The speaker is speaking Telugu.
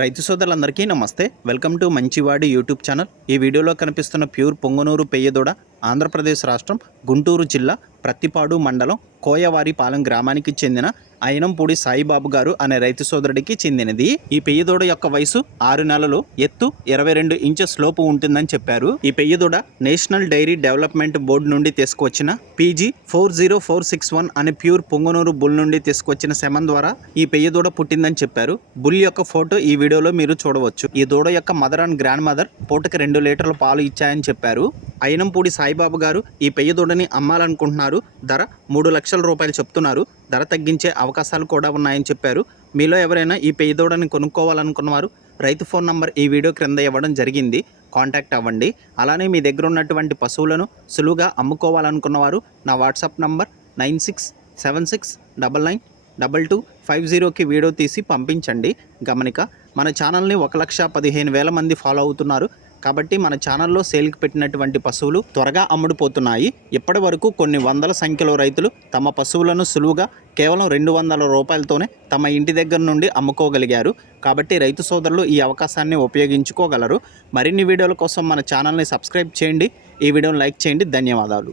రైతు సోదరులందరికీ నమస్తే. వెల్కమ్ టు మంచివాడి యూట్యూబ్ ఛానల్. ఈ వీడియోలో కనిపిస్తున్న ప్యూర్ పొంగనూరు పెయ్యదూడ ఆంధ్రప్రదేశ్ రాష్ట్రం గుంటూరు జిల్లా ప్రత్తిపాడు మండలం కోయవారిపాలెం గ్రామానికి చెందిన అయినంపూడి సాయిబాబు గారు అనే రైతు సోదరుడికి చెందినది. ఈ పెయ్యదూడ యొక్క వయసు 6 నెలలు, ఎత్తు 22 ఇంచెస్ లోపు ఉంటుందని చెప్పారు. ఈ పెయ్యదూడ నేషనల్ డైరీ డెవలప్మెంట్ బోర్డు నుండి తీసుకువచ్చిన PG 40461 అనే ప్యూర్ పొంగనూరు బుల్ నుండి తీసుకొచ్చిన సెమన్ ద్వారా ఈ పెయ్యదూడ పుట్టిందని చెప్పారు. బుల్ యొక్క ఫోటో ఈ వీడియోలో మీరు చూడవచ్చు. ఈ దూడ యొక్క మదర్ అండ్ గ్రాండ్ మదర్ పూటకి 2 లీటర్ల పాలు ఇచ్చాయని చెప్పారు. అయినంపూడి సాయిబాబు గారు ఈ పెయ్యదూడని అమ్మాలనుకుంటున్నారు. ధర 3 లక్షల రూపాయలు చెప్తున్నారు. ధర తగ్గించే అవకాశాలు కూడా ఉన్నాయని చెప్పారు. మీలో ఎవరైనా ఈ పెయ్యదూడని కొనుక్కోవాలనుకున్నవారు రైతు ఫోన్ నంబర్ ఈ వీడియో క్రింద ఇవ్వడం జరిగింది. కాంటాక్ట్ అవ్వండి. అలానే మీ దగ్గర ఉన్నటువంటి పశువులను సులువుగా అమ్ముకోవాలనుకున్నవారు నా వాట్సాప్ నంబర్ 9676992250కి వీడియో తీసి పంపించండి. గమనిక, మన ఛానల్ని 1,15,000 మంది ఫాలో అవుతున్నారు. కాబట్టి మన ఛానల్లో సేల్కి పెట్టినటువంటి పశువులు త్వరగా అమ్ముడుపోతున్నాయి. ఇప్పటి వరకు కొన్ని వందల సంఖ్యలో రైతులు తమ పశువులను సులువుగా కేవలం 200 రూపాయలతోనే తమ ఇంటి దగ్గర నుండి అమ్ముకోగలిగారు. కాబట్టి రైతు సోదరులు ఈ అవకాశాన్ని ఉపయోగించుకోగలరు. మరిన్ని వీడియోల కోసం మన ఛానల్ని సబ్స్క్రైబ్ చేయండి. ఈ వీడియోని లైక్ చేయండి. ధన్యవాదాలు.